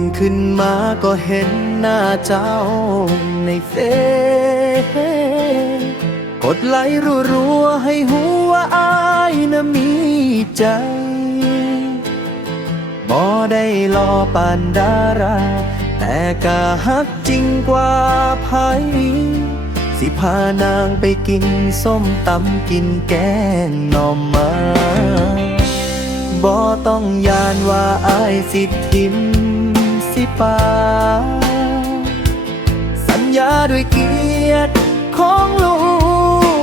นขึ้นมาก็เห็นหน้าเจ้าในเฟซกดไลค์รัวๆให้หัวาอายนะมีใจบ่ได้รอปานดารา แต่กะฮักจริงกว่าไผสิพานางไปกินส้มตำกินแกงหน่อไม้บ่ต้องยานว่าอายสิทิมสิ ปาสัญญาด้วยเกียรติของลู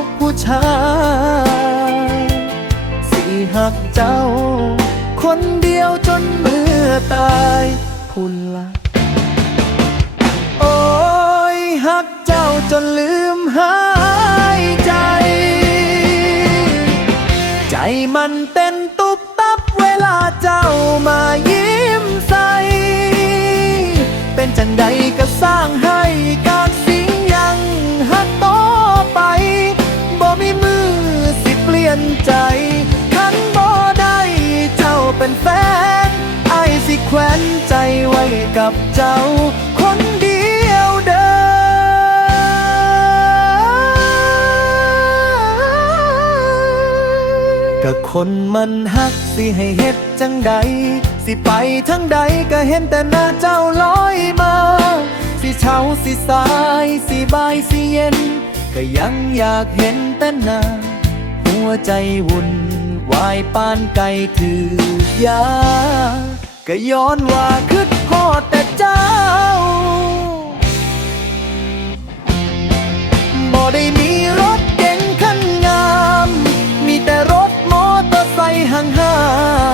กผู้ชายสิหักเจ้า คนเดียวจนเมื่อตายพุ่นละโอ้ยหักเจ้าจนลืมหายใจ ใจมันเต้ จังใดก็สร้างให้การสิงยังหักต่อไปบ่มีมือสิเปลี่ยนใจคันบ่ได้เจ้าเป็นแฟนไอสิแขวนใจไว้กับเจ้า ก็คนมันฮักสิให้เฮ็ดจังใด สิไปทั้งใดก็เห็นแต่หน้าเจ้าลอยมา สิเช้าสิสายสิบ่ายสิเย็น ก็ยังอยากเห็นแต่หน้า หัวใจวุ่นวายปานไก่ถือยาก็ย้อนว่าคืดพอแต่เจ้า ห่า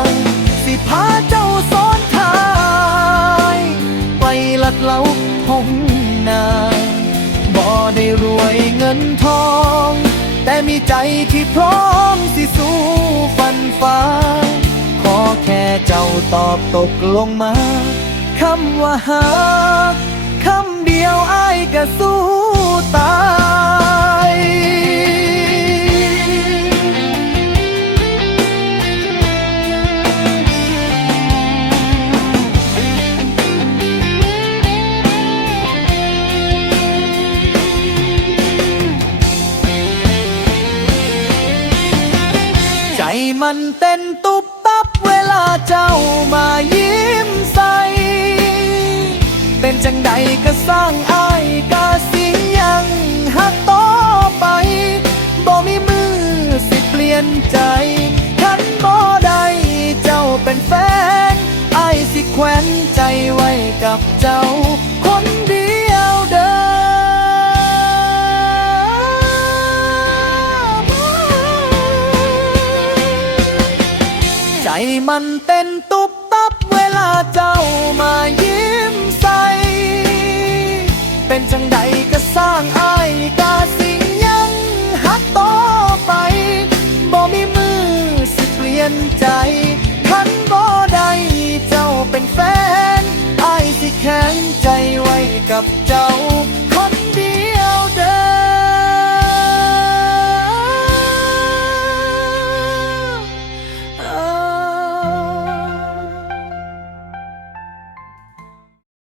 งๆสิพาเจ้าซ้อนทาย ไปลัดเหลาทงนาบ่ได้รวยเงินทอง แต่มีใจที่พร้อมสิสู้ฟันฟ้า ขอแค่เจ้าตอบตกลงมา คำว่าหักคำเดียวอ้ายก็สู้ มันเต้นตุบตับเวลาเจ้ามายิ้มใส เป็นจังใดก็สร้างอายกาสิยังหักต่อไป บ่มีมือสิเปลี่ยนใจคันบ่ได้เจ้าเป็นแฟนอายสิแขวนใจไว้กับเจ้าคน มันเต้นตุบตับเวลาเจ้ามายิ้มใสเป็นจังใดก็สร้างอายกาสิยังหักต่อไป บ่มีมือสิเปลี่ยนใจคันบ่ได้เจ้าเป็นแฟนอายสิแข็งใจไว้กับเจ้า